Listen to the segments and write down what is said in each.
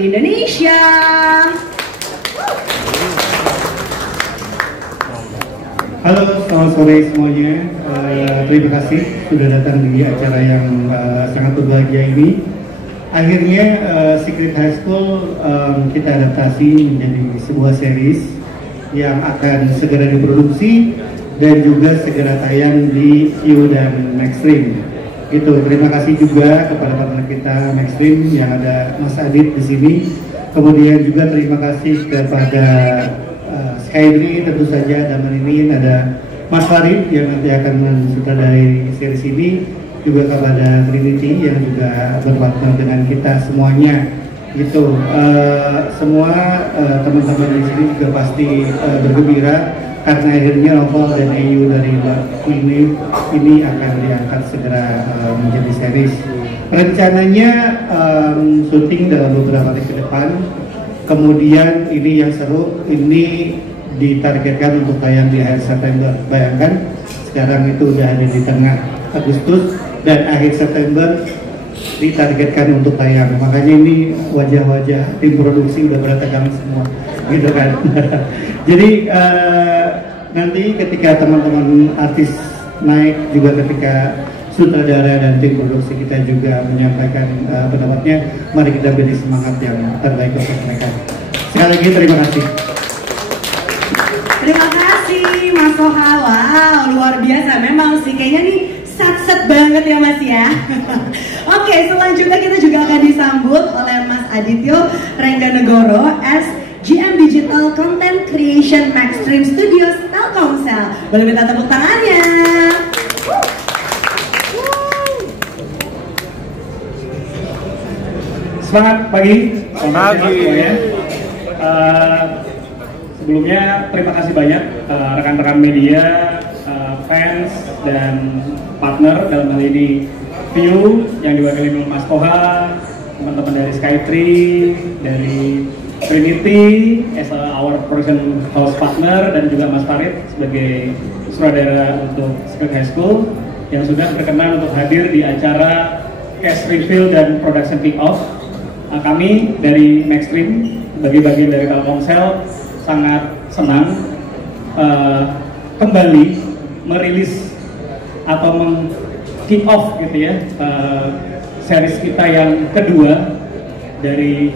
Indonesia. Halo, selamat sore semuanya. Terima kasih sudah datang di acara yang sangat berbahagia ini. Akhirnya Secret High School kita adaptasi menjadi sebuah series yang akan segera diproduksi dan juga segera tayang di View dan Maxstream. Gitu. Terima kasih juga kepada partner kita Maxstream yang ada Mas Adit di sini. Kemudian juga terima kasih kepada Skydri, tentu saja dan ini ada Mas Farid yang nanti akan mensutradarai series ini, juga kepada Trinity yang juga berpartner dengan kita semuanya. Gitu. Semua teman-teman di sini juga pasti bergembira karena akhirnya novel dan EU dari Mbak ini akan diangkat segera menjadi series. Rencananya syuting dalam beberapa hari ke depan. Kemudian ini yang seru, ini ditargetkan untuk tayang di akhir September. Bayangkan sekarang itu udah ada di tengah Agustus dan akhir September ditargetkan untuk tayang. Makanya ini wajah-wajah tim produksi udah pada tegang semua, gitu kan. Jadi nanti ketika teman-teman artis naik, juga ketika sutradara dan tim produksi kita juga menyampaikan pendapatnya, mari kita beri semangat yang terbaik untuk mereka. Sekali lagi terima kasih. Terima kasih Mas Soha. Wow, luar biasa memang sih, kayaknya nih sat-sat banget ya Mas ya. Oke, selanjutnya kita juga akan disambut oleh Mas Adityo Rengganegoro as GM Digital Content Creation Maxstream Studios Telkomsel. Boleh minta tepuk tangannya. Semangat pagi. Selamat pagi. Sebelumnya terima kasih banyak rekan-rekan media, fans dan partner dalam hal ini View yang diwakili oleh Mas Koha, teman-teman dari Skytree, dari Trinity as our production house partner, dan juga Mas Farid sebagai sutradara untuk Secret High School yang sudah berkenan untuk hadir di acara cast reveal dan production kick-off. Kami dari Maxstream sebagai bagian dari Telkomsel sangat senang kembali merilis atau kick off gitu ya series kita yang kedua dari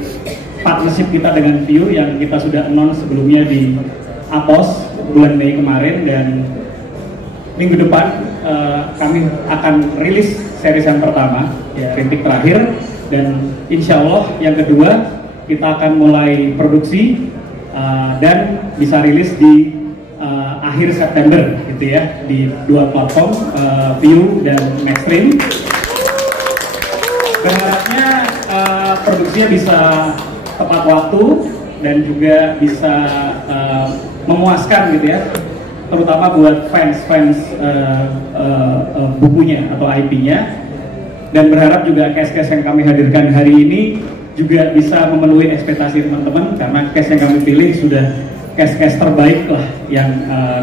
partnership kita dengan View yang kita sudah announce sebelumnya di Apos bulan Mei kemarin, dan minggu depan kami akan rilis series yang pertama ya, Rintik Terakhir, dan insya Allah yang kedua kita akan mulai produksi dan bisa rilis di akhir September gitu ya, di dua platform View dan Maxstream. Berharapnya produksinya bisa tepat waktu dan juga bisa memuaskan gitu ya, terutama buat fans bukunya atau IP-nya, dan berharap juga cast-cast yang kami hadirkan hari ini juga bisa memenuhi ekspektasi teman-teman, karena cast yang kami pilih sudah cast-cast terbaik lah yang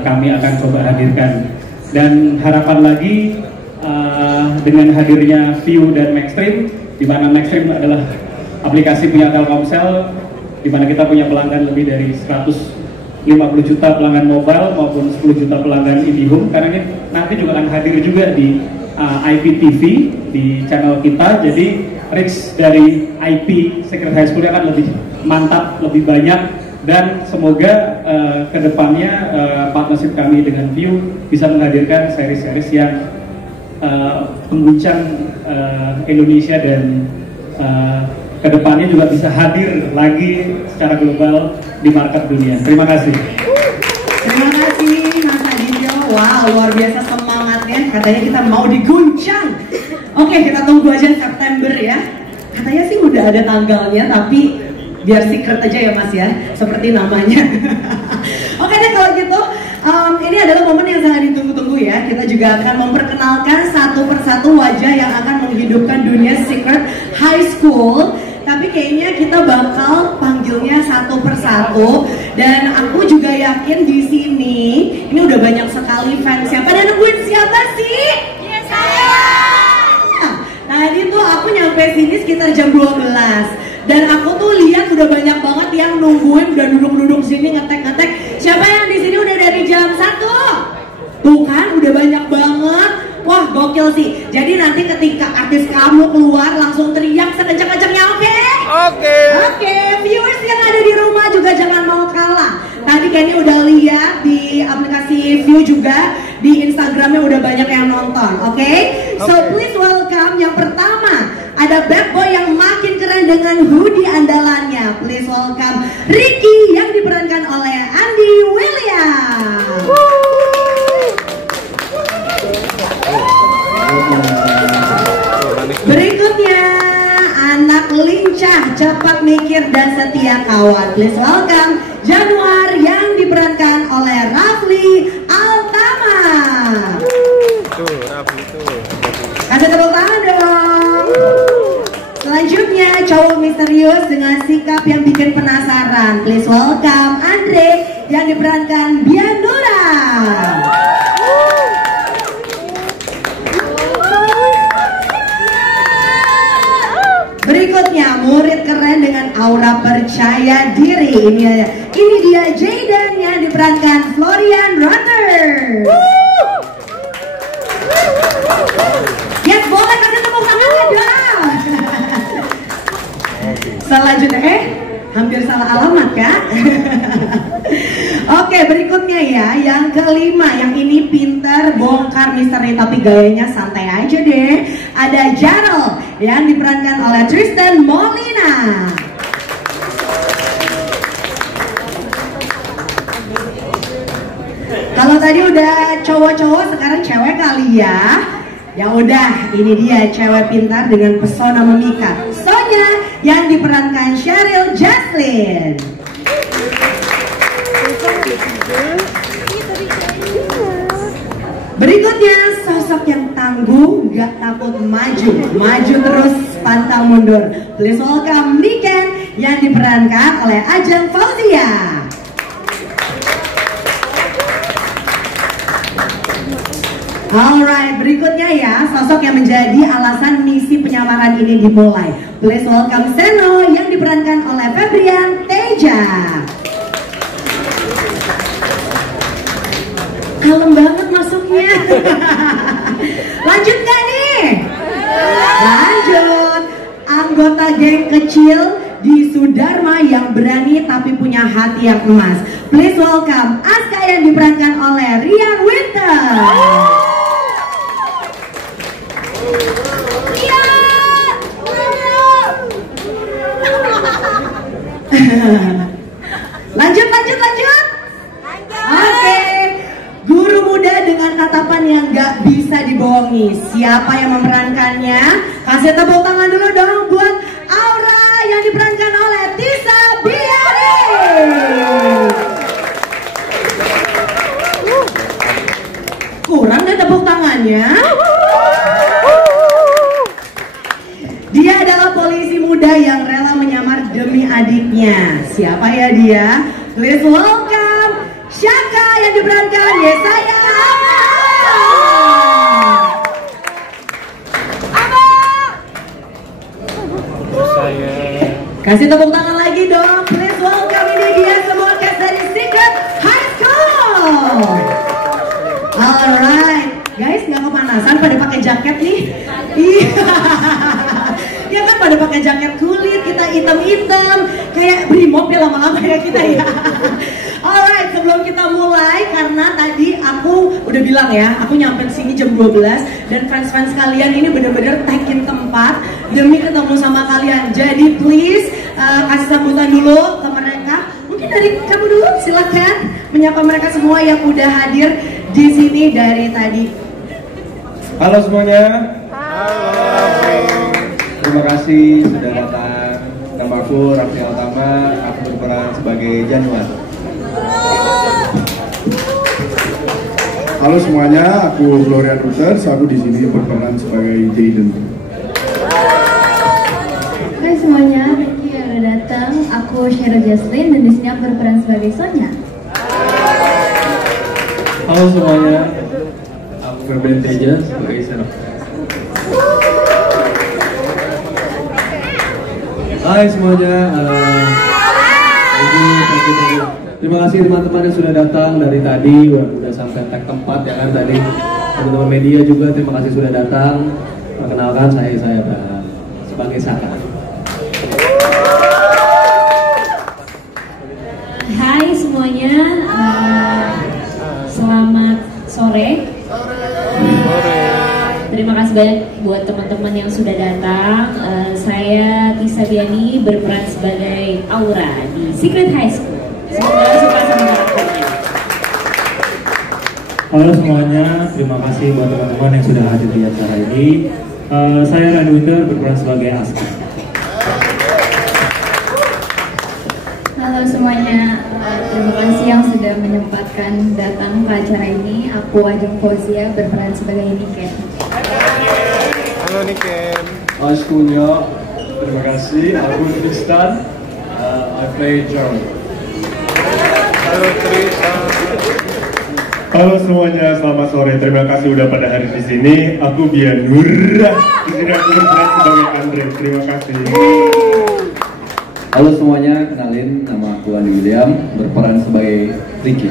kami akan coba hadirkan. Dan harapan lagi dengan hadirnya View dan Maxstream, di mana Maxstream adalah aplikasi punya Telkomsel, di mana kita punya pelanggan lebih dari 150 juta pelanggan mobile maupun 10 juta pelanggan IndiHome, karena ini nanti juga akan hadir juga di IPTV di channel kita. Jadi reach dari IP Secret High School akan lebih mantap, lebih banyak, dan semoga kedepannya partnership kami dengan View bisa menghadirkan seri-seri yang mengguncang Indonesia, dan kedepannya juga bisa hadir lagi secara global di market dunia. Terima kasih. Terima kasih Mas Adityo. Wow, luar biasa semangatnya. Katanya kita mau diguncang. Oke, kita tunggu aja September ya. Katanya sih udah ada tanggalnya, tapi biar secret aja ya Mas ya, seperti namanya. Oke deh kalau gitu, ini adalah momen yang sangat ditunggu-tunggu ya. Kita juga akan memperkenalkan satu persatu wajah yang akan menghidupkan dunia Secret High School. Tapi kayaknya kita bakal panggilnya satu persatu, dan aku juga yakin di sini ini udah banyak sekali fans yang pada nungguin siapa sih? Yes, saya. Tadi tuh aku nyampe sini sekitar jam 12 dan aku tuh lihat yang nungguin udah duduk-duduk sini ngetek-ngetek? Siapa yang di sini udah dari jam 1? Tuh kan, udah banyak banget. Wah, gokil sih. Jadi nanti ketika artis kamu keluar langsung teriak sekencang-kencangnya, oke? Oke, viewers yang ada di rumah juga jangan mau kalah. Tadi Kenny udah lihat di aplikasi View juga, di Instagramnya udah banyak yang nonton, oke? So please welcome yang pertama, ada bad boy yang makin keren dengan hoodie andalannya. Please welcome Ricky yang diperankan oleh Andy William. Berikutnya anak lincah, cepat mikir dan setia kawan. Please welcome Januar yang diperankan oleh Rafli Altama. Kasih tepuk tangan dong. Selanjutnya cowok misterius dengan sikap yang bikin penasaran. Please welcome Andre yang diperankan Biandura. Berikutnya murid keren dengan aura percaya diri. Ini dia Jayden yang diperankan Florian Runner. Yes, boleh kasih tepuk tangan dong. Selanjutnya, hampir salah alamat kak. Oke, berikutnya ya, yang kelima, yang ini pintar bongkar misteri tapi gayanya santai aja deh. Ada Jarl yang diperankan oleh Tristan Molina. Kalau tadi udah cowok-cowok, sekarang cewek kali ya. Ya udah, ini dia cewek pintar dengan pesona memikat. Sonya yang diperankan Cheryl Jaslyn. Berikutnya sosok yang tangguh, gak takut maju terus pantang mundur. Please welcome Niken yang diperankan oleh Ajeng Fauzia. Alright, berikutnya ya sosok yang menjadi alasan misi penyamaran ini dimulai. Please welcome Seno yang diperankan oleh Febrian Teja. Kalem banget masuknya. Lanjut gak nih? Lanjut. Anggota geng kecil di Sudarma yang berani tapi punya hati yang emas. Please welcome Aska yang diperankan oleh Rian Winter. Lanjut. Oke. Guru muda dengan tatapan yang gak bisa dibohongi. Siapa yang memerankannya? Kasih tepuk tangan dulu dong buat Aura yang diperankan oleh Tisa Biari. Kurang deh tepuk tangannya. Dia adalah polisi muda yang rela menyamar demi adiknya. Siapa ya dia? Please welcome Syaka yang diperankan Yesaya Kasih tepuk tangan lagi dong. Please welcome, ini dia semua cast dari Secret High School. Alright, guys, nggak kepanasan pada pakai jaket nih? Iya. Ya kan pada pakai jaket kulit, kita hitam-hitam kayak brimob ya lama-lama ya kita ya. Alright, sebelum kita mulai, karena tadi aku udah bilang ya, aku nyampe sini jam 12 dan fans-fans kalian ini bener-bener takin tempat demi ketemu sama kalian. Jadi please kasih sambutan dulu ke mereka. Mungkin dari kamu dulu, silakan menyapa mereka semua yang udah hadir di sini dari tadi. Halo semuanya. Halo. Terima kasih sudah datang. Nama aku Rafli Altama, aku berperan sebagai Januar. Halo semuanya, aku Florian Runner, aku di sini berperan sebagai Jayden. Hai semuanya, thank you yang udah datang. Aku Cheryl Jaslyn dan di sini aku berperan sebagai Sonya. Halo semuanya, aku Febrian Teja sebagai Seno. Hai semuanya, Thank you. Terima kasih teman-teman yang sudah datang dari tadi, udah sampai tag tempat ya kan tadi. Teman-teman media juga terima kasih sudah datang. Perkenalkan saya Abraham sebagai Saka. Hai semuanya, selamat sore. Terima kasih banyak buat teman-teman yang sudah datang. Saya Tisa Diani berperan sebagai Aura di Secret High School. Semoga suka sama karakternya. Halo semuanya, terima kasih buat teman-teman yang sudah hadir di acara ini. Saya Randy Winter berperan sebagai Aska. Halo semuanya, terima kasih yang sudah menyempatkan datang ke acara ini. Aku Ajeng Fauzia berperan sebagai Niken. Halo Niken. Halo semuanya, terima kasih. Aku Tristan, I play John. Halo Tristan. Halo semuanya, selamat sore. Terima kasih udah pada hadir di sini. Aku Bian Nur. Di sini aku berperan sebagai Andre. Terima kasih. Halo semuanya, kenalin nama aku Andi William, berperan sebagai Ricky.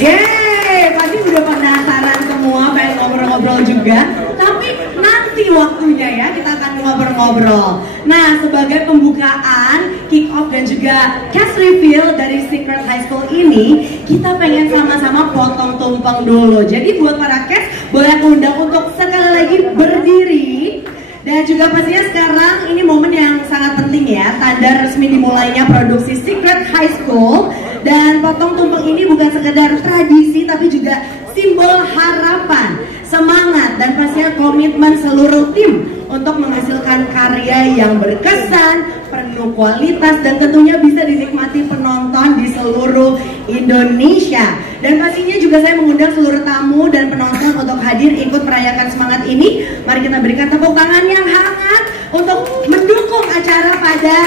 Yeay, pasti udah penasaran semua, pengen ngobrol-ngobrol juga. Tapi nanti waktunya ya, kita akan ngobrol-ngobrol. Nah, sebagai pembukaan, kick off dan juga cast reveal dari Secret High School ini, kita pengen sama-sama potong tumpeng dulu. Jadi buat para cast, boleh aku undang untuk sekali lagi berdiri. Dan juga pastinya sekarang ini momen yang sangat penting ya, tanda resmi dimulainya produksi Secret High School. Dan potong tumpeng ini bukan sekedar tradisi tapi juga simbol harapan, semangat dan pastinya komitmen seluruh tim untuk menghasilkan karya yang berkesan, penuh kualitas dan tentunya bisa dinikmati penonton di seluruh Indonesia. Dan pastinya juga saya mengundang seluruh tamu dan penonton untuk hadir ikut merayakan semangat ini. Mari kita berikan tepuk tangan yang hangat untuk mendukung acara pada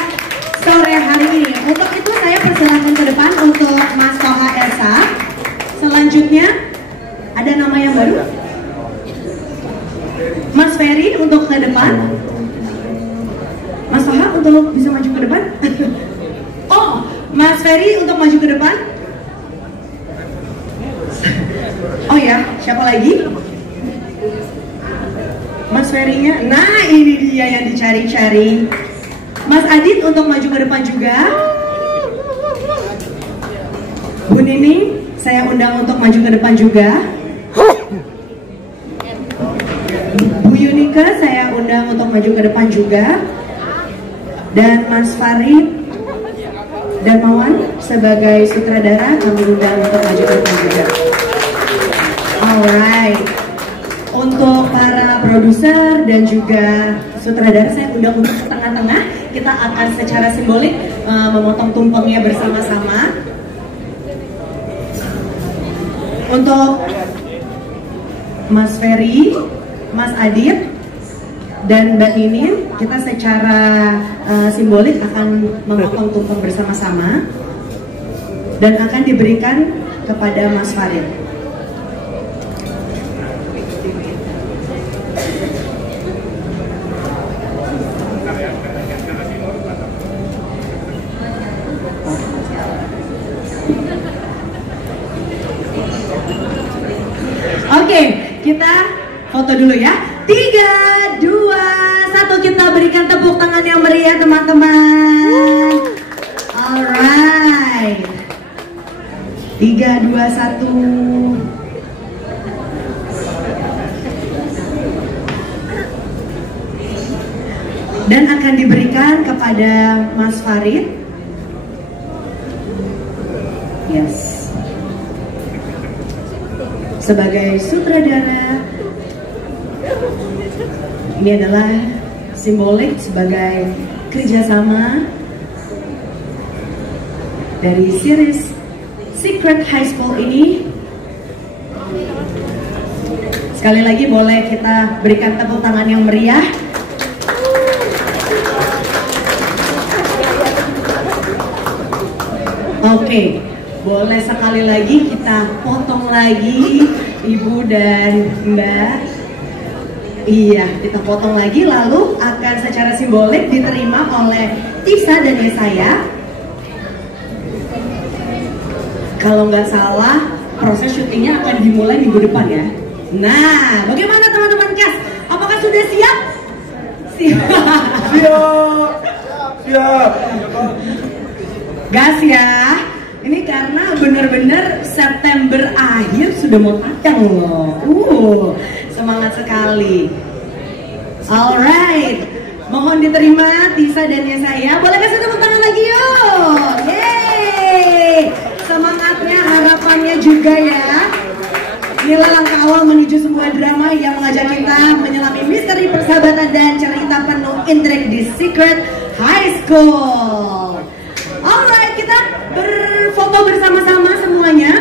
sore hari ini. Untuk itu saya persilahkan ke depan untuk Mas Toha Esa. Selanjutnya ada nama yang baru, Mas Ferry untuk ke depan. Mas Toha untuk bisa maju ke depan. Oh, Mas Ferry untuk maju ke depan. Oh ya, siapa lagi? Mas Ferry-nya. Nah, ini dia yang dicari-cari. Mas Adit untuk maju ke depan juga. Bu Nining, saya undang untuk maju ke depan juga. Bu Yunika, saya undang untuk maju ke depan juga. Dan Mas Farid Darmawan sebagai sutradara kami undang untuk maju ke depan juga. Alright. Untuk para produser dan juga sutradara saya undang untuk ke tengah-tengah. Kita akan secara simbolik memotong tumpengnya bersama-sama. Untuk Mas Ferry, Mas Adit, dan Mbak Ninin, kita secara simbolik akan memotong tumpeng bersama-sama dan akan diberikan kepada Mas Farid. Oke, kita foto dulu ya. 3, 2, 1, kita berikan tepuk tangan yang meriah teman-teman. Alright. 3, 2, 1. Dan akan diberikan kepada Mas Farid. Yes. Sebagai sutradara, ini adalah simbolik sebagai kerjasama dari series Secret High School ini. Sekali lagi boleh kita berikan tepuk tangan yang meriah. Oke, boleh sekali lagi kita potong lagi Ibu dan Mbak. Iya, kita potong lagi lalu akan secara simbolik diterima oleh Tisa dan Yesaya. Kalau nggak salah, proses syutingnya akan dimulai minggu depan ya. Nah, bagaimana teman-teman cast? Apakah sudah siap? Siap. Siap. Gas ya. Ini karena benar-benar September akhir sudah mau tayang loh. Semangat sekali. Alright, mohon diterima Tisa dan Yesaya. Boleh kasih tepuk tangan lagi yuk. Yeay. Semangatnya, harapannya juga ya. Inilah langkah awal menuju sebuah drama yang mengajak kita menyelami misteri persahabatan dan cerita penuh intrik di Secret High School. Alright, kita berfoto bersama-sama semuanya.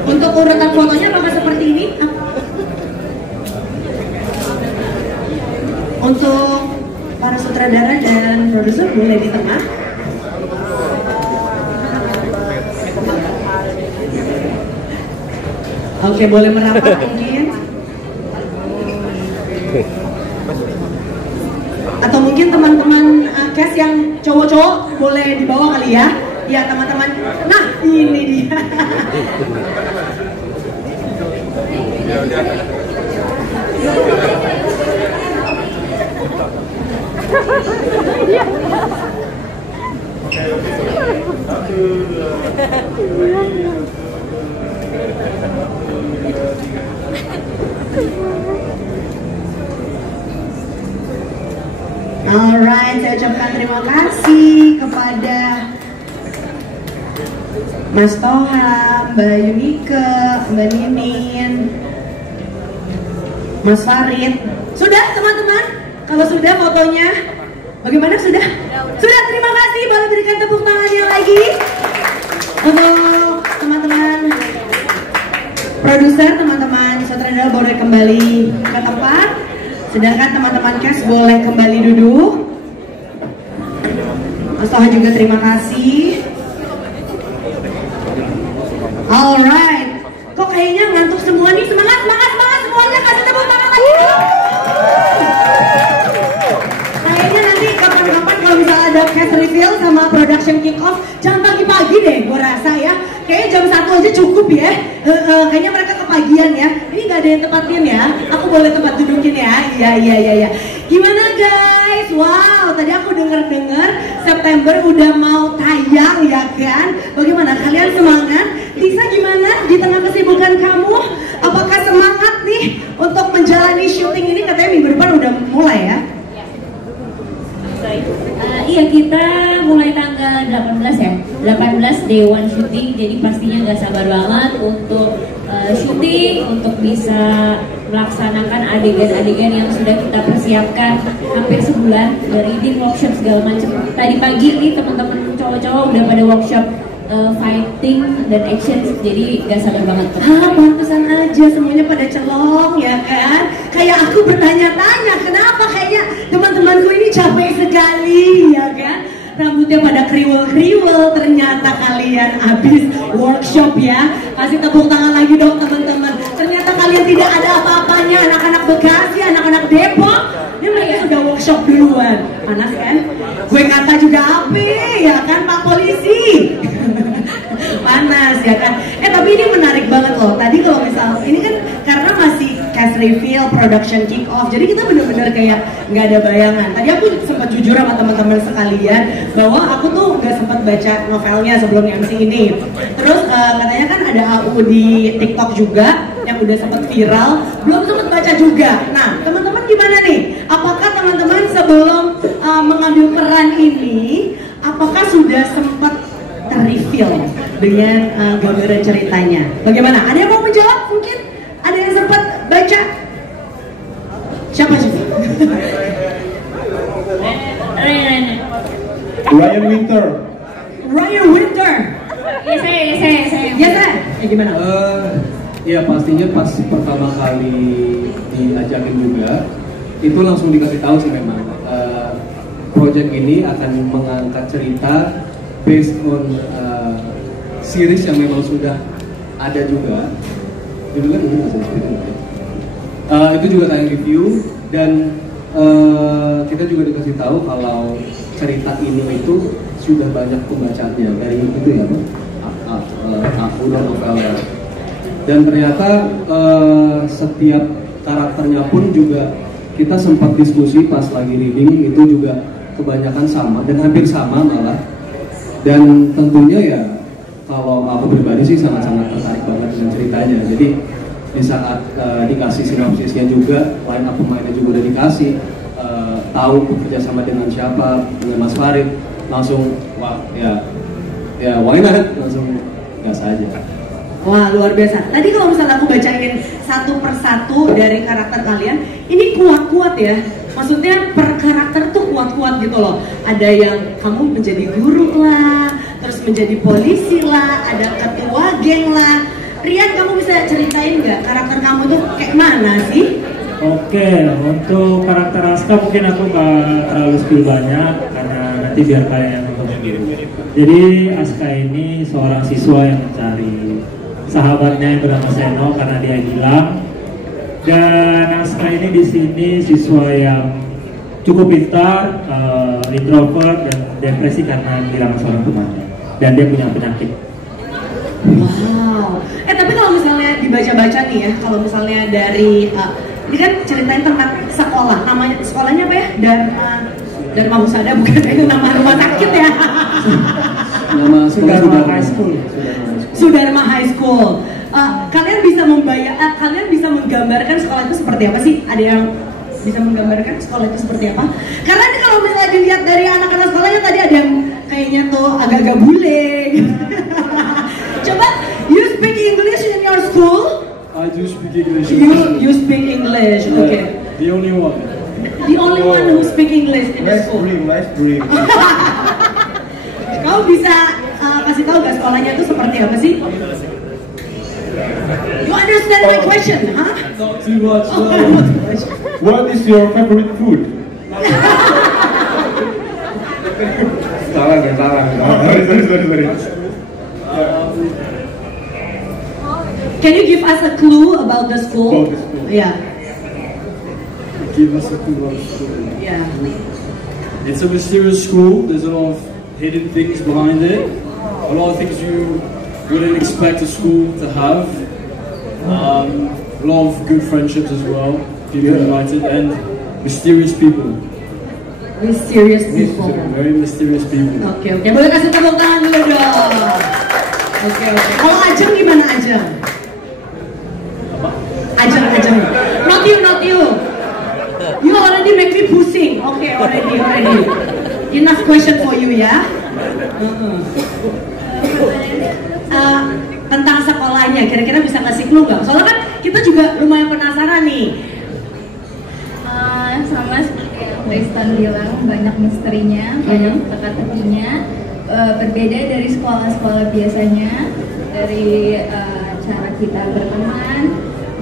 Untuk urutan fotonya apakah seperti ini? Untuk para sutradara dan produser boleh di tengah. Oke, boleh merapat mungkin. Atau mungkin teman-teman cast yang cowok-cowok boleh dibawa kali ya. Ya teman-teman. Nah, ini dia. Alright, saya ucapkan terima kasih kepada Mas Toha, Mbak Yunike, Mbak Nining, Mas Farid. Sudah teman-teman? Kalau sudah fotonya, bagaimana sudah? Sudah, terima kasih. Boleh berikan tepuk tangannya lagi untuk teman-teman produser, teman-teman sutradara boleh kembali ke tempat. Sedangkan teman-teman cast boleh kembali duduk. Mas Toha juga terima kasih. Alright, kok kayaknya ngantuk semua nih. Semangat, semangat, semangat semuanya. Kasih tepuk tangan lagi. Kayaknya nanti kapan-kapan kalau misalnya ada cast reveal sama production kick off, jangan pagi-pagi deh, gue rasa ya. Kayaknya jam 1 aja cukup ya. Kayaknya mereka kepagian ya. Ini nggak ada yang tepatin ya. Aku boleh tempat dudukin ya. Iya. Gimana guys? Wow, tadi aku dengar September udah mau tayang ya kan? Bagaimana kalian semangat? Tisa gimana di tengah kesibukan kamu? Apakah semangat nih untuk menjalani syuting ini? Katanya minggu depan udah mulai ya? Iya, kita mulai tanggal 18 ya. 18 day one syuting, jadi pastinya nggak sabar banget untuk syuting, untuk bisa melaksanakan adegan-adegan yang sudah kita persiapkan hampir sebulan, dari reading, workshop segala macam. Tadi pagi nih teman-teman cowok-cowok udah pada workshop fighting dan action, jadi gak sabar banget. Pantesan aja semuanya pada celong ya kan? Kayak aku bertanya-tanya kenapa kayaknya teman-temanku ini capek sekali ya kan? Rambutnya pada kriwel-kriwel, ternyata kalian habis workshop ya. Kasih tepuk tangan lagi dong teman-teman. Ternyata kalian tidak ada apa-apanya, anak-anak Bekasi, anak-anak Depok. Ini mereka sudah workshop duluan. Panas kan? Gue kata juga api ya kan Pak Polisi. Panas ya kan? Tapi ini menarik banget loh. Tadi kalau misal ini kan karena masih cast reveal, production kick off, jadi kita bener-bener kayak nggak ada bayangan. Tadi aku sempat jujur sama teman-teman sekalian bahwa aku tuh nggak sempat baca novelnya sebelum MC ini. Terus katanya kan ada AU di TikTok juga yang udah sempat viral, belum sempat baca juga. Nah teman-teman gimana nih? Apakah teman-teman sebelum mengambil peran ini, apakah sudah sempat terreveal dengan gambaran ceritanya? Bagaimana? Ada yang mau menjawab mungkin? Ada yang sempat baca? Siapa sih? Ryan Winter. Ryan Winter. Ya saya. Ya saya. Gimana? Ya pastinya pas pertama kali diajakin juga, itu langsung dikasih tahu sih memang project ini akan mengangkat cerita based on series yang memang sudah ada juga. Judulnya dulu masih Itu juga tayang review dan kita juga dikasih tahu kalau cerita ini itu sudah banyak pembacanya dari itu ya, udah novel ya. Dan ternyata setiap karakternya pun juga kita sempat diskusi pas lagi reading, itu juga kebanyakan sama dan hampir sama malah. Dan tentunya ya kalau aku pribadi sih sangat-sangat tertarik banget dengan ceritanya. Jadi di saat dikasih sinopsisnya juga, line up pemainnya juga udah dikasih, tahu bekerja sama dengan siapa, dengan Mas Farid, langsung wah ya why not, langsung gas aja. Wah, luar biasa. Tadi kalau misalnya aku bacain satu persatu dari karakter kalian, ini kuat-kuat ya. Maksudnya per karakter tuh kuat-kuat gitu loh. Ada yang kamu menjadi guru lah, terus menjadi polisi lah, ada ketua geng lah. Rian, kamu bisa ceritain nggak karakter kamu tuh kayak mana sih? Oke, untuk karakter Aska mungkin aku nggak terlalu spill banyak karena nanti biar kalian yang nonton sendiri. Jadi Aska ini seorang siswa yang mencari sahabatnya yang bernama Seno karena dia hilang. Dan Aska ini di sini siswa yang cukup pintar, introvert dan depresi karena kehilangan seorang temannya. Dan dia punya penyakit. Wow. Tapi kalau misalnya dibaca-baca nih ya, kalau misalnya dari ini kan ceritain tentang sekolah. Namanya sekolahnya apa ya? Dharma Husada, bukan itu nama rumah sakit ya? Nama Sudarma High School. Sudarma High School. Kalian bisa menggambarkan sekolah itu seperti apa sih? Ada yang bisa menggambarkan sekolah itu seperti apa? Karena ini kalau misalnya dilihat dari anak-anak sekolahnya tadi ada yang kayaknya tuh agak-agak bule gitu. Coba, you speak English in your school? I do speak English. You speak English, okay. The only one. The only one who speak English in the school. Nice dream. Kau bisa kasih tahu gak sekolahnya itu seperti apa sih? You understand my question, huh? Not too much. What is your favorite food? Salah. Sorry. Can you give us a clue about the school? About the school. Yeah. Give us a clue about the school. Yeah. It's a mysterious school. There's a lot of hidden things behind it. A lot of things you wouldn't expect a school to have. A lot of good friendships as well. People united and mysterious people. Mysterious people. Very mysterious people. Oke. Boleh kasih tepuk tangan dulu dong. Oke. Kalau Ajeng gimana Ajeng? Ajeng. Not you. You already make me pusing. Okay, already. Enough question for you ya. Tentang sekolahnya, kira-kira bisa ngasih clue nggak? Soalnya kan kita juga lumayan penasaran nih. Sama seperti yang Tristan bilang, banyak misterinya, banyak teka-tekinya. Berbeda dari sekolah-sekolah biasanya, dari cara kita berteman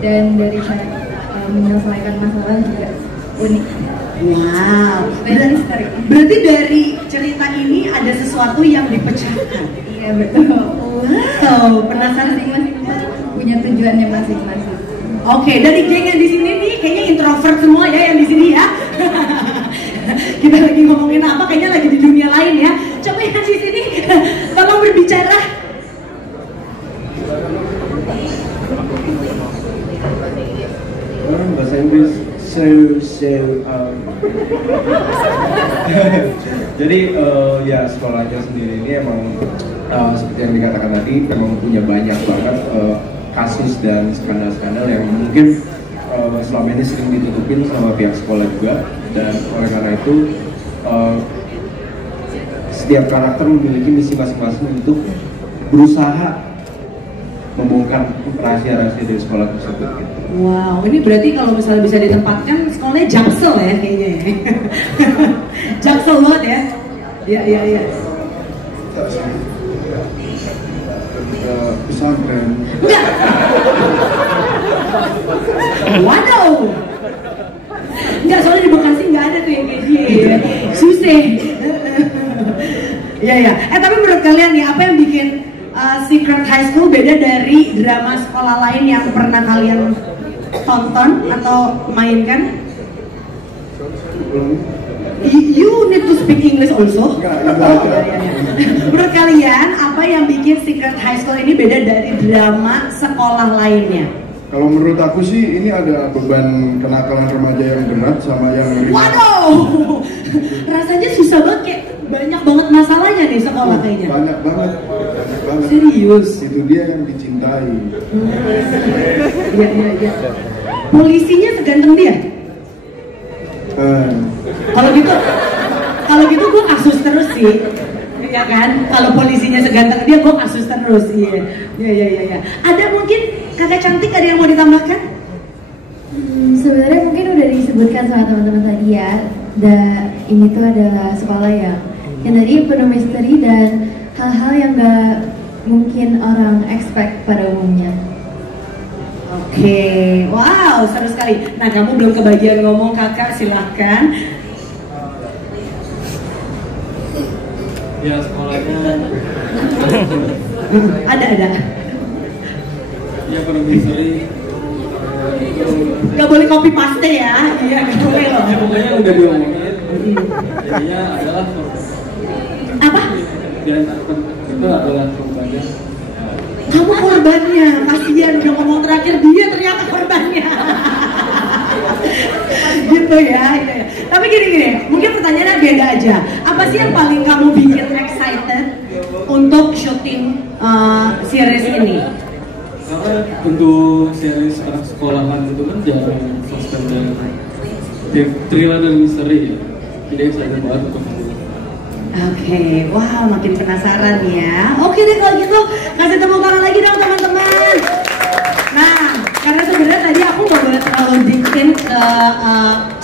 dan dari cara kita menyelesaikan masalah juga unik. Wow. Berarti dari cerita ini ada sesuatu yang dipecahkan. Iya betul. Wow, penasaran masing-masing punya tujuannya masing-masing. Oke, dari geng yang di sini nih kayaknya introvert semua ya yang di sini ya. Kita lagi ngomongin apa? Kayaknya lagi di dunia lain ya. Coba yang di sini tolong berbicara. Bahasa Inggris. Jadi ya sekolahnya sendiri ini emang seperti yang dikatakan tadi memang punya banyak banget kasus dan skandal-skandal yang mungkin selama ini sering ditutupin sama pihak sekolah juga, dan oleh karena itu setiap karakter memiliki misi masing-masing untuk berusaha membongkar rahasia-rahasia dari sekolah tersebut. Wow, ini berarti kalau misalnya bisa ditempatkan sekolahnya Jaksel ya kayaknya ya. Jaksel banget ya. Iya. Pesantren. Enggak. Waduh. Enggak, soalnya di Bekasi nggak ada tuh yang kayak dia ya. Susah. Iya. Tapi menurut kalian nih, apa yang bikin Secret High School beda dari drama sekolah lain yang pernah kalian tonton atau mainkan? You need to speak English also. Menurut kalian apa yang bikin Secret High School ini beda dari drama sekolah lainnya? Kalau menurut aku sih ini ada beban kenakalan remaja yang berat sama yang ringan. Waduh, rasanya susah banget, kayak banyak banget masalahnya nih sekolah kayaknya. Banyak banget. Serius? Itu dia yang dicintai. Iya. Polisinya seganteng dia? Kalau gitu gue kasus terus sih, ya kan? Kalau polisinya seganteng dia, gue kasus terus. Iya. Ada mungkin kakak cantik, ada yang mau ditambahkan? Sebenarnya mungkin udah disebutkan sama teman-teman tadi ya. Ini tuh adalah sekolah yang tadi penuh misteri dan hal-hal yang gak mungkin orang expect pada umumnya. Oke, wow, seru sekali. Nah, kamu belum kebagian ngomong, kakak, silahkan. Ya, sekolahnya Ada. ya penuh misteri. Gak boleh copy paste ya. Iya, gak boleh loh. Ya, pokoknya udah diomongin. Jadinya adalah Apa? dan itu adalah korbannya. Kamu korbannya, kasihan udah ngomong terakhir, dia ternyata korbannya. Gitu ya. Tapi gini, mungkin pertanyaannya beda aja. Apa sih yang paling kamu bikin excited untuk syuting series ini? Karena untuk series anak sekolahan itu kan jarang suspense dan thriller dan misteri ya. Jadi excited banget untuk menonton. Oke, wow, makin penasaran ya. Oke deh kalau gitu, kasih tepuk tangan lagi dong teman-teman. Nah, karena sebenarnya tadi aku nggak boleh terlalu diktin ke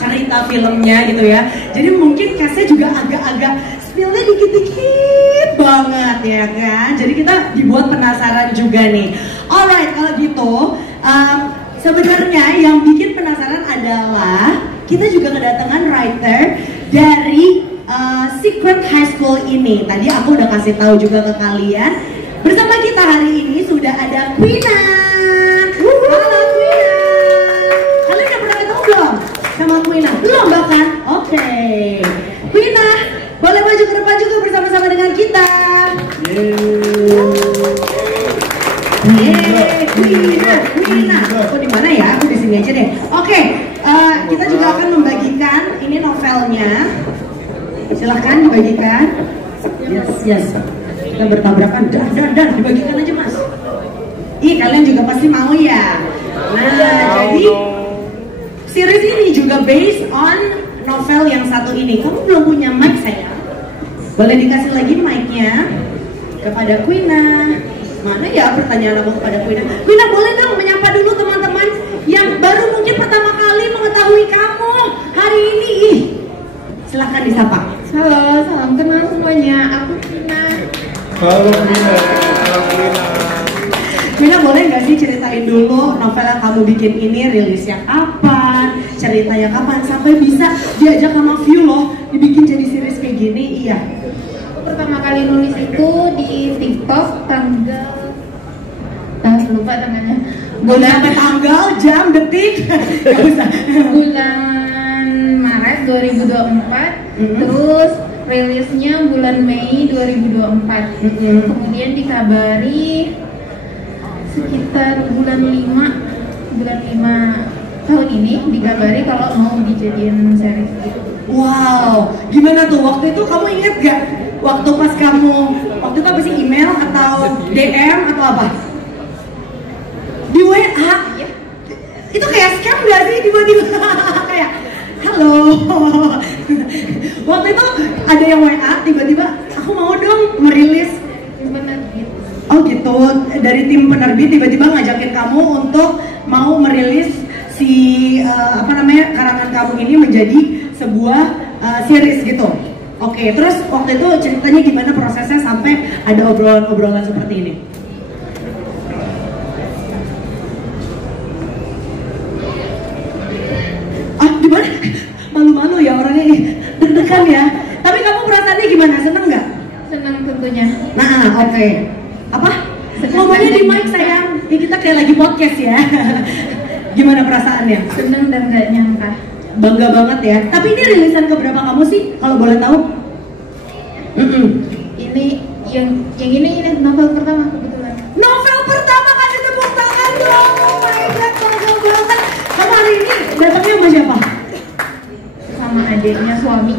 cerita filmnya gitu ya. Jadi mungkin Kasnya juga agak-agak spillnya dikit-dikit banget ya kan. Jadi kita dibuat penasaran juga nih. Alright, kalau gitu sebenarnya yang bikin penasaran adalah kita juga kedatangan writer dari Secret High School ini. Tadi aku udah kasih tahu juga ke kalian. Bersama kita hari ini sudah ada Quina. Halo Quina. Kalian udah pernah ketemu belum sama Quina? Belum bahkan? Oke. Quina, boleh maju ke depan juga bersama-sama dengan kita. Quina. Aku di mana ya? Aku di sini aja deh. Oke. Kita juga akan membagikan ini novelnya. Silahkan dibagikan. Yes. Kita bertabrakan. Dan dibagikan aja mas. Kalian juga pasti mau ya. Nah, jadi series ini juga based on novel yang satu ini. Kamu belum punya mic sayang? Boleh dikasih lagi mic-nya kepada Quina. Mana ya pertanyaan aku kepada Quina? Quina boleh dong menyapa dulu teman-teman yang baru mungkin pertama kali mengetahui kamu hari ini. Silahkan disapa. Halo, salam kenal semuanya. Aku Quina. Halo Quina. Quina boleh nggak sih ceritain dulu novel yang kamu bikin ini rilisnya kapan, ceritanya kapan, sampai bisa diajak sama View loh dibikin jadi series kayak gini? Iya. Pertama kali nulis itu di TikTok tanggal lupa tanggalnya. Bulan tanggal, jam, detik, nggak usah. Bulan Maret 2024, terus rilisnya bulan Mei 2024. Kemudian dikabari sekitar bulan 5 tahun ini dikabari kalau mau dijadiin series gitu. Wow, gimana tuh waktu itu kamu inget gak? Waktu itu apa sih, email atau DM atau apa? Di WA? Itu kayak scam gak sih tiba-tiba? Kayak, halo. Waktu itu ada yang WA tiba-tiba, aku mau dong merilis penerbit. Oh gitu, dari tim penerbit tiba-tiba ngajakin kamu untuk mau merilis si karangan kamu ini menjadi sebuah series gitu. Oke, terus waktu itu ceritanya gimana prosesnya sampai ada obrolan-obrolan seperti ini? Gimana? Malu-malu ya orangnya, deg-degan ya. Tapi kamu perasaannya gimana? Seneng nggak? Seneng tentunya. Nah, oke. Apa? Ngomongnya di mic sayang. Ini kita kayak lagi podcast ya. Gimana perasaannya? Seneng dan gak nyangka. Bangga banget ya. Tapi ini rilisan keberapa kamu sih? Kalau boleh tahu? Ini yang ini novel pertama kebetulan. Novel pertama, kasih tepuk tangan dong. Oh my god, bangga banget. Kamu hari ini datangnya sama siapa? Sama adiknya suami.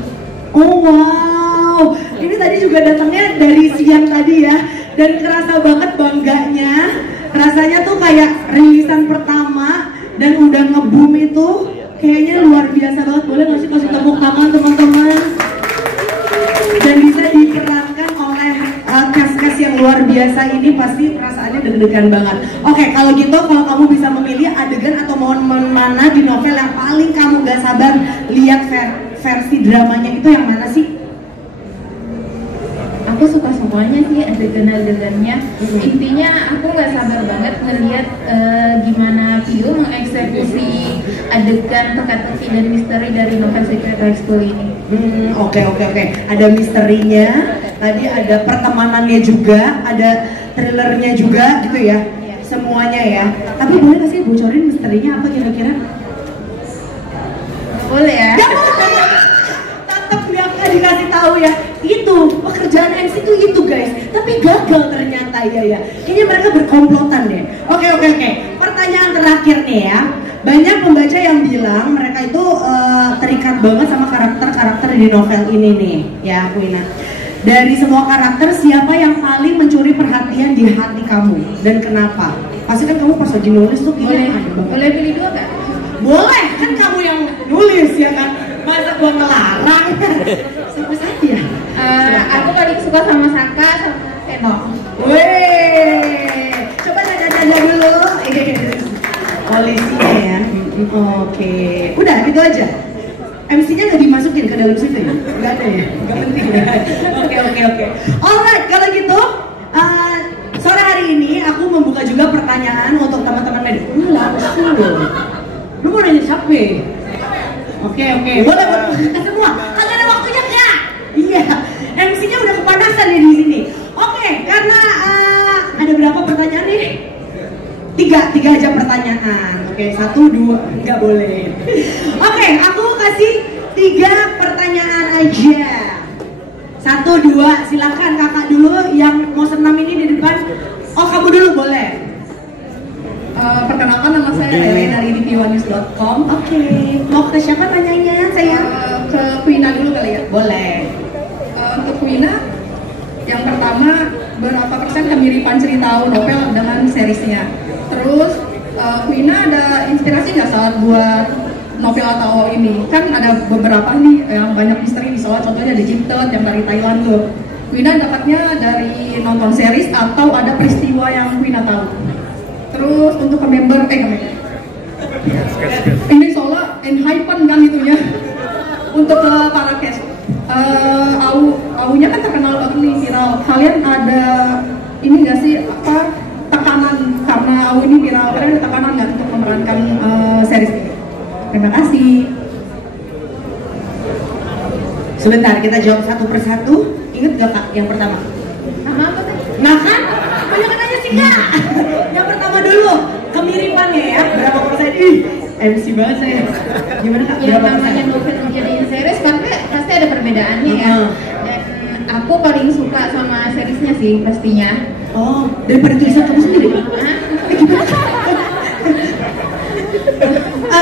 Oh wow, ini tadi juga datangnya dari siang tadi ya. Dan kerasa banget bangganya. Rasanya tuh kayak rilisan pertama dan udah nge-boom itu kayaknya luar biasa banget. Boleh nggak sih kasih tepuk tangan teman-teman? Dan bisa diperankan oleh cast-cast yang luar biasa ini, pasti perasaannya deg-degan banget. Oke, kalau gitu, kalau kamu bisa memilih adegan atau momen mana di novel yang paling kamu gak sabar lihat versi dramanya, itu yang mana sih? Aku suka semuanya sih, adegan-adegannya. Intinya aku nggak sabar banget ngelihat gimana Pio mengeksekusi adegan teka-teki dan misteri dari novel Secret High School ini. Oke. Ada misterinya, tadi ada pertemanannya juga, ada thrillernya juga gitu ya. Semuanya ya. Tapi boleh nggak sih bocorin misterinya apa kira-kira? Boleh ya? Tetap nggak dikasih tahu ya. Itu pekerjaan MC itu guys, tapi gagal ternyata ya. Kayaknya mereka berkomplotan deh. Oke. Pertanyaan terakhir nih ya. Banyak pembaca yang bilang mereka itu terikat banget sama karakter-karakter di novel ini nih, ya Quina. Dari semua karakter, siapa yang paling mencuri perhatian di hati kamu dan kenapa? Pasti kan kamu pas lagi nulis tuh Boleh pilih dua gak? Boleh, kan kamu yang nulis ya kan. Masa gua ngelarang? Siapa saja? Aku paling suka sama Saka sama Eno. Weh, coba tanya dulu. Polisinya ya. Oke. Udah gitu aja. MC-nya nggak dimasukin ke dalam situ ya? Nggak ada ya? Nggak penting ya? Oke. Alright, kalau gitu sore hari ini aku membuka juga pertanyaan untuk teman-teman media. Langsung loh. Lu mau nanya siapa? Oke. Boleh semua. Agak ada waktunya nggak? Iya. MC-nya udah kepanasan ya di sini. Oke, karena ada berapa pertanyaan nih? Tiga aja pertanyaan. Oke, 1, 2, nggak boleh. Oke, aku kasih 3 pertanyaan aja. 1, 2, silakan kakak dulu yang mau senam ini di depan. Oh, kamu dulu boleh. Perkenalkan, nama saya Lele dari dpwanews.com. Oke, mau ke siapa tanyanya sayang? Ke Quina dulu kali ya. Boleh. Untuk Quina, yang pertama, berapa persen kemiripan cerita novel dengan seriesnya? Terus Quina ada inspirasi nggak saat buat novel atau ini? Kan ada beberapa nih yang banyak misteri di Solo, contohnya The Jintet yang dari Thailand tuh. Quina dapatnya dari nonton series atau ada peristiwa yang Quina tahu? Terus untuk ke member, ini soalnya hypen kan itunya. Untuk ke para cast, Aunya kan terkenal banget nih, viral. Kalian ada ini nggak sih tekanan karena Au ini viral? Kalian ada tekanan nggak untuk memerankan series ini? Terima kasih. Sebentar, kita jawab satu persatu. Ingat gak kak yang pertama? Nama apa tadi? Nah kan, banyak nanya sih kak. Yang pertama dulu, kemiripannya ya, berapa persen? MC banget saya. Gimana kak? Yang namanya novel menjadiin series pasti ada perbedaannya ya. Dan aku paling suka sama seriesnya sih pastinya. Oh, daripada tulisan kamu sendiri?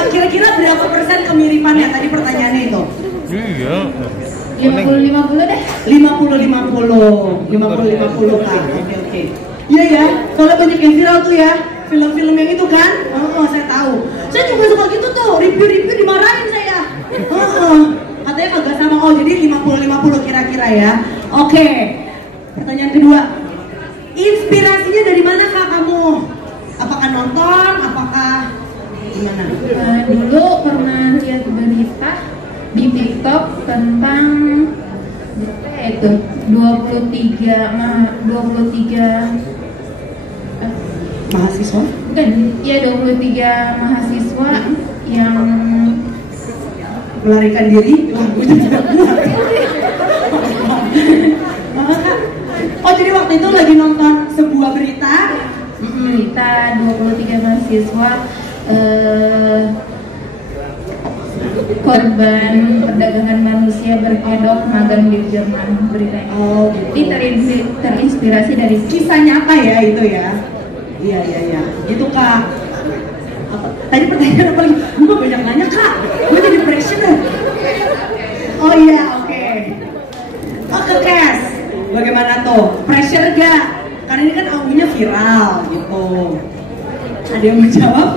Kira-kira berapa persen kemiripannya tadi pertanyaannya itu? Iya. 50-50 deh. 50-50 kak. Oke. Iya ya, soalnya banyak yang viral tuh ya, film-film yang itu kan. Oh, saya tahu. Saya juga suka gitu tuh, review dimarahin saya. Katanya kagak sama. Oh, jadi 50-50 kira-kira ya. Oke. Pertanyaan kedua, inspirasinya dari mana kak kamu? Apakah nonton? Apakah gimana? Dulu pernah lihat berita di TikTok tentang itu 23 mahasiswa? Bukan, ya 23 mahasiswa yang melarikan diri. Oh, jadi waktu itu lagi nonton sebuah berita 23 mahasiswa korban perdagangan manusia berkedok magang di Jerman beritanya. Oh, Ini terinspirasi dari kisah nyata ya itu ya. Iya. Gitu Kak. Tadi pertanyaan apa lagi? Gue banyak nanya Kak. Gue jadi pressure. Oh iya, oke. Oh ke Kes. Bagaimana tuh? Pressure gak? Karena ini kan audinya viral gitu. Ada yang mau jawab?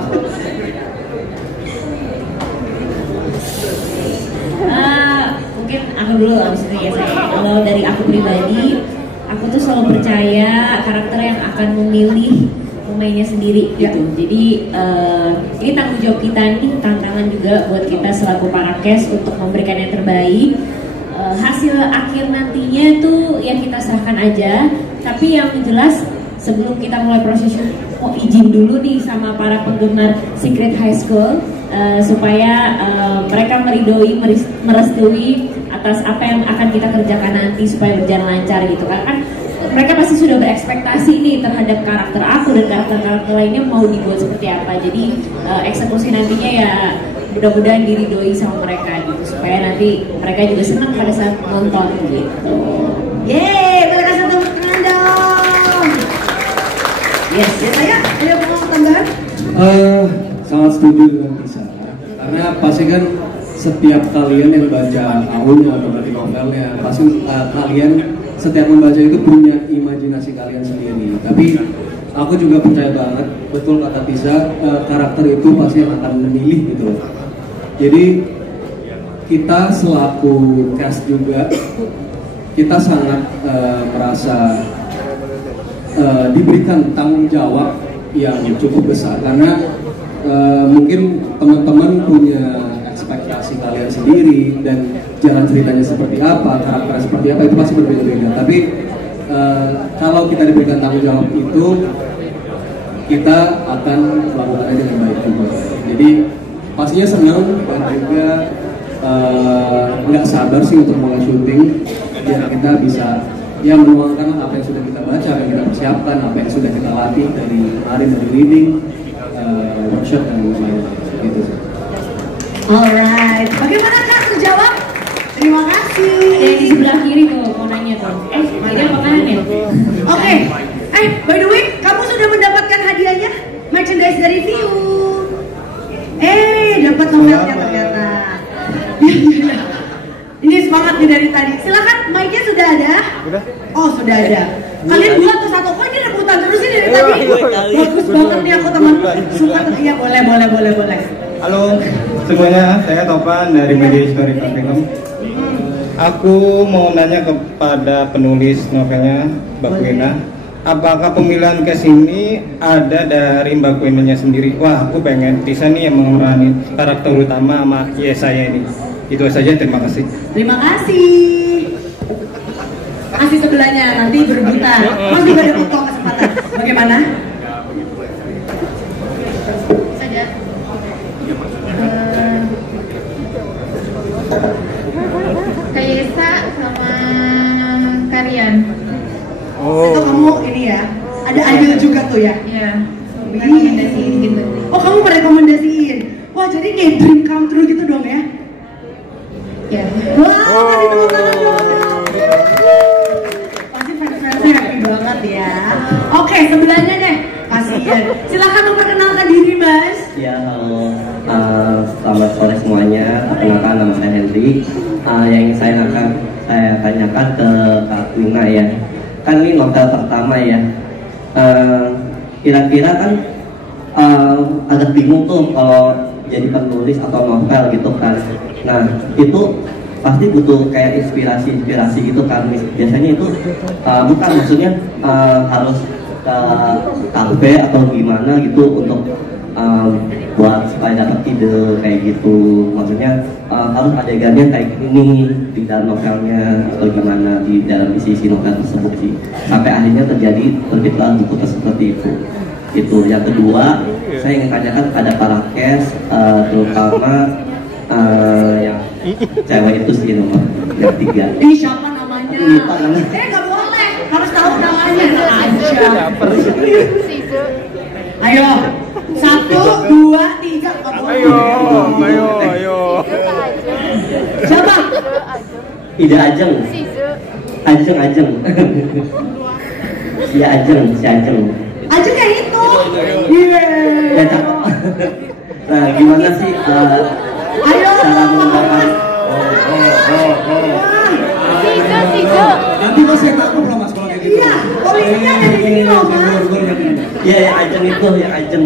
Mungkin aku dulu abis itu ya saya. Kalau dari aku pribadi, aku tuh selalu percaya karakter yang akan memilih pemainnya sendiri gitu. Jadi ini tanggung jawab kita nih, tantangan juga buat kita selaku para cast untuk memberikan yang terbaik. Hasil akhir nantinya tuh ya kita serahkan aja. Tapi yang jelas sebelum kita mulai proses mau izin dulu nih sama para penggemar Secret High School supaya mereka merestui atas apa yang akan kita kerjakan nanti supaya berjalan lancar gitu kan mereka pasti sudah berekspektasi nih terhadap karakter aku dan karakter-karakter lainnya mau dibuat seperti apa. Jadi eksekusi nantinya ya mudah-mudahan diridoi sama mereka gitu supaya nanti mereka juga senang pada saat nonton gitu. Yeay, boleh kasih tepuk tangan dong. Yes, ya saya ada mau tambahan? Sangat setuju dengan Tisa karena pasti kan setiap kalian yang baca aunya atau baca novelnya pasti kalian setiap membaca itu punya imajinasi kalian sendiri. Tapi aku juga percaya banget, betul kata Tisa, karakter itu pasti yang akan memilih gitu loh. Jadi kita selaku cast juga kita sangat merasa diberikan tanggung jawab yang cukup besar karena mungkin teman-teman punya ekspektasi kalian sendiri dan jalan ceritanya seperti apa, karakternya seperti apa itu pasti berbeda-beda. Tapi kalau kita diberikan tanggung jawab itu kita akan melakukannya dengan baik juga. Jadi pastinya senang dan juga nggak sabar sih untuk mulai syuting biar kita bisa ya menuangkan apa yang sudah kita baca, apa yang kita persiapkan, apa yang sudah kita latih dari kemarin dari reading, workshop dan lain-lain gitu sih. Alright, bagaimana Kak terjawab? Terima kasih. Ada di sebelah kiri tuh mau nanya tuh. Kiri apa kanan ya? Oke. By the way, kamu sudah mendapatkan hadiahnya? Merchandise dari View. Dapat novelnya ternyata. Ini semangat nih dari tadi. Silakan, mic-nya sudah ada? Sudah. Oh, sudah ada. Kalian dua atau satu? Kok ini rebutan terus sih dari tadi? Bagus banget nih aku teman. Suka iya boleh. Halo semuanya, saya Topan dari Media History Film. Aku mau nanya kepada penulis novelnya, Mbak Kuina. Apakah pemilihan cast ini ada dari Mbak Kuinanya sendiri? Wah, aku pengen Tisa nih yang mengurangi karakter utama sama saya ini. Itu saja, terima kasih. Terima kasih. Kasih sebelahnya, nanti berebutan. Mas juga ada foto kesempatan. Bagaimana? saja. Kaisa sama Karian. Itu kamu ini ya, ada idol juga tuh ya? Iya, rekomendasiin gitu. Oh, kamu merekomendasiin? Wah, jadi kayak dream come true gitu dong ya? Ya. Wah, kasih tepuk tangan dong. Pasti fans-fansnya happy banget ya. Oke, sebelahnya deh, kasihan. Silakan memperkenalkan diri, Mas. Ya, halo. Selamat sore semuanya. Perkenalkan, nama saya Henry. Yang ingin saya tanyakan ke Kak Kuina ya. Kan ini novel pertama ya. Kira-kira kan agak bingung tuh kalau jadi penulis atau novel gitu kan. Nah, itu pasti butuh kayak inspirasi gitu kan. Biasanya itu bukan maksudnya harus ke kafe atau gimana gitu untuk buat supaya dapat ide kayak gitu. Maksudnya harus adegannya kayak gini di dalam novelnya atau gimana di dalam isi novel tersebut sih. Sampai akhirnya terjadi terbitlah buku seperti itu. Itu. Yang kedua, saya ingin tanyakan pada para cast, terutama yang cewek itu sih nomor yang 3. Ini siapa namanya? Nggak boleh, harus tahu namanya aja. Ayo, 1, 2, 3. Ayo. Siapa? Ida Ajeng. Ajeng. Si Ajeng. Ajeng kayak itu. Iya. Ya cakep. Nah, gimana sih Ayo. cara mengembangkan? Nanti Mas yang aku belum Mas kalau kayak gitu. Iya, polisinya ada di sini loh, Mas. Iya, yang Ajeng itu, yang Ajeng.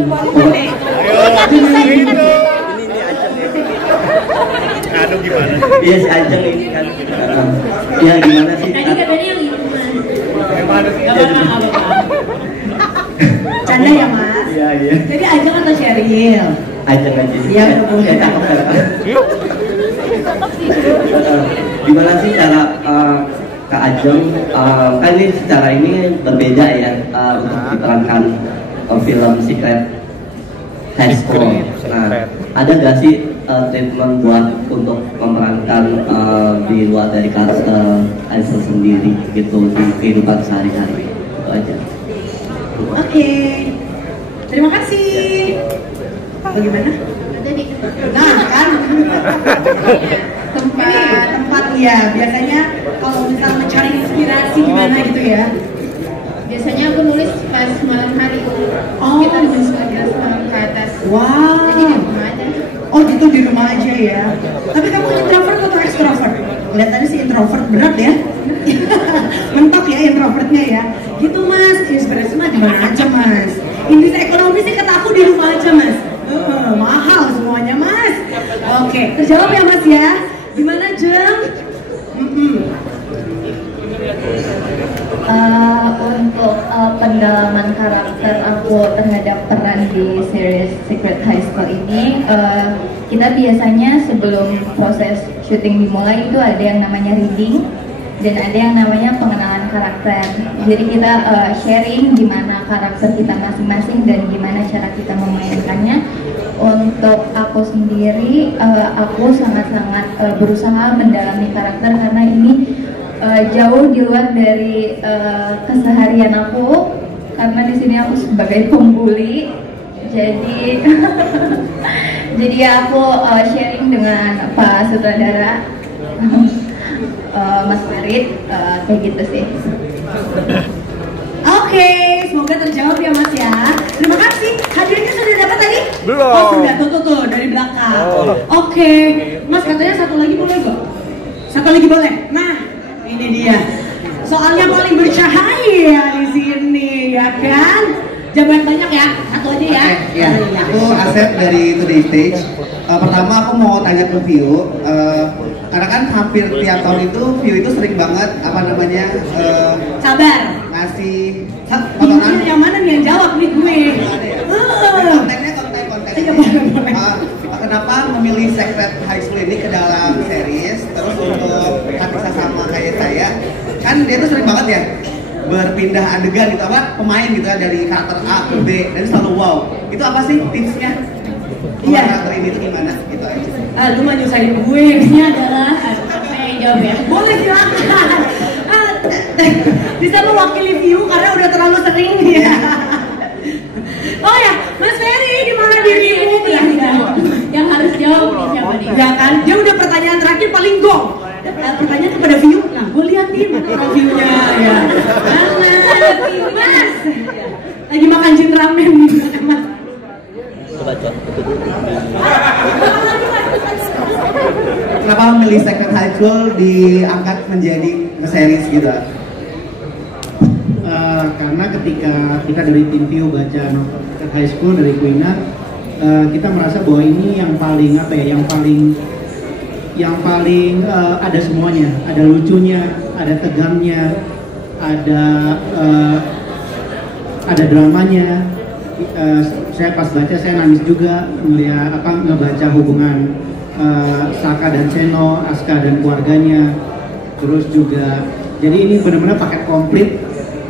Aduh gimana? Iya si Ajeng ini kan. Iya gimana sih? Tadi katanya yang itu Mas. Gimana sih? Canda ya, Mas? Iya. Jadi Ajeng atau Sheryl? Ajeng aja. Iya, ya cakep. Gimana sih cara Kak Ajeng? Kan ini secara ini berbeda ya untuk diperankan film Secret High School. Nah, ada gak sih treatment buat untuk memerankan di luar dari karakter Aisyah sendiri gitu di kehidupan sehari-hari? Itu aja. Oke. Terima kasih. Bagaimana? Nah, kan? tempat ya. Biasanya kalau misalnya mencari inspirasi gimana gitu ya? Biasanya aku nulis pas malam hari. Kita nulis 11 malam ke atas. Wow. Jadi di rumah aja. Oh gitu, di rumah aja ya. Tapi kamu introvert atau extrovert? Lihat tadi sih introvert berat ya. Mentok ya introvertnya ya. Gitu Mas, inspirasi mah di mana aja Mas. Industri ekonomi sih kata aku di rumah aja Mas. Mahal semuanya Mas. Oke, terjawab ya Mas ya. Gimana Jeng? Untuk pendalaman karakter aku terhadap peran di series Secret High School ini, kita biasanya sebelum proses syuting dimulai itu ada yang namanya reading dan ada yang namanya pengenalan karakter. Jadi kita sharing gimana karakter kita masing-masing dan gimana cara kita memainkannya. Untuk aku sendiri, aku sangat-sangat berusaha mendalami karakter karena ini jauh di luar dari keseharian aku, karena di sini aku sebagai pembuli. Jadi jadi aku sharing dengan Pak Sutradara, Mas Farid, kayak gitu sih. Oke, semoga terjawab ya Mas ya. Terima kasih. Hadiahnya sudah dapat tadi? Belum. Oh sudah, tuh dari belakang. Oke, Mas katanya satu lagi boleh kok? Satu lagi boleh. Nah, ini dia. Soalnya paling bercahaya di sini, ya kan? Jangan banyak ya, satu aja ya. Ya, aku Asep dari Today Stage. Pertama aku mau tanya ke View, karena kan hampir tiap tahun itu View itu sering banget sabar ngasih potongan yang mana nih yang jawab nih gue. Kontennya. Kenapa memilih Secret High School ini ke dalam series? Terus untuk Katisa sama kayak saya, kan dia tuh sering banget ya berpindah adegan gitu, apa pemain gitu ya, dari karakter A ke B dan selalu wow. Itu apa sih tipsnya? Iya. Karakter ini tuh gimana? Gitu aja. Lu mah nyusahin gue. Ini adalah saya yang jawab ya. boleh silakan. Bisa mewakili View karena udah terlalu sering ya. Oh ya, Mas Ferry di mana dirimu? Yang harus jawab nih siapa nih? Ya kan, dia udah pertanyaan terakhir paling gong. Pertanyaan kepada View, nah gue liatin mana View-nya ya. Mas, lagi makan jin ramen nih Mas. Kenapa memilih Secret High School diangkat menjadi series gitu? Karena ketika kita dari tim View baca novel Secret High School dari Quina, kita merasa bahwa ini yang paling apa ya, yang paling ada semuanya, ada lucunya, ada tegangnya, ada dramanya. Saya pas baca saya nangis juga ngebaca hubungan Saka dan Seno, Aska dan keluarganya. Terus juga jadi ini benar-benar paket komplit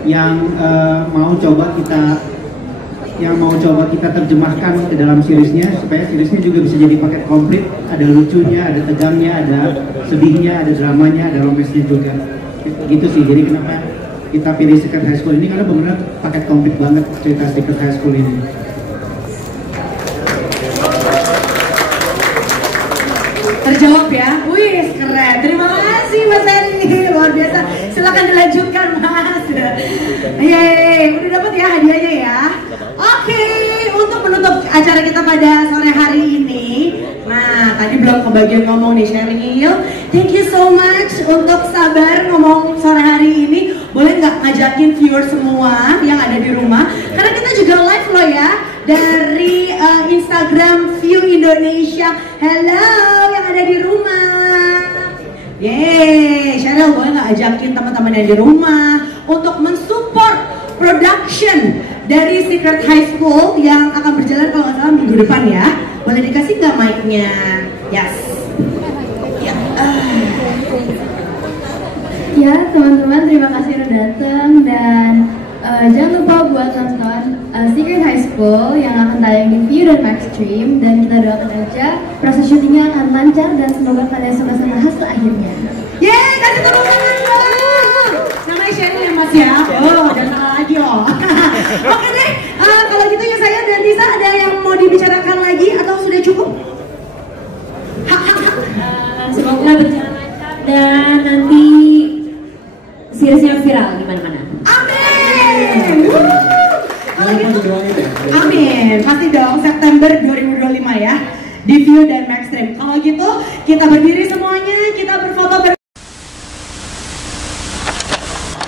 yang mau coba kita terjemahkan ke dalam seriesnya supaya seriesnya juga bisa jadi paket komplit, ada lucunya, ada tegangnya, ada sedihnya, ada dramanya, ada romansnya juga. Gitu sih. Jadi kenapa kita pilih Secret High School ini karena benar-benar paket komplit banget cerita Secret High School ini. Terjawab ya, wih keren, terima kasih Mas Eri, luar biasa. Silakan dilanjutkan Mas. Yeay, udah dapat ya hadiahnya ya. Oke, untuk menutup acara kita pada sore hari ini, nah tadi belum kebagian ngomong nih Sheryl. Thank you so much untuk sabar ngomong sore hari ini. Boleh nggak ngajakin viewer semua yang ada di rumah? Karena kita juga live loh ya dari Instagram View Indonesia. Hello yang ada di rumah. Yeay, Sheryl boleh nggak ajakin teman-teman yang di rumah untuk mensupport production dari Secret High School yang akan berjalan kalau nggak salah minggu depan ya. Boleh dikasih nggak mic-nya? Yes. Ya. Ya teman-teman, terima kasih udah datang dan jangan lupa buat nonton Secret High School yang akan tayang di View dan Maxstream, dan kita doakan aja proses syutingnya akan lancar dan semoga kalian suka sama hasil akhirnya. Yeay, kasih tepuk tangan dong. Namanya Sheryl ya Mas ya. Oh, jangan salah lagi loh. Oke deh, kalau gitu ya saya dan Tisa ada yang mau dibicarakan lagi atau sudah cukup? Semoga berjalan lancar dan nanti seriesnya viral di mana-mana. Amin. Kalau gitu, amin. Pasti dong September 2025 ya di View dan Maxstream. Kalau gitu kita berdiri semuanya, kita berfoto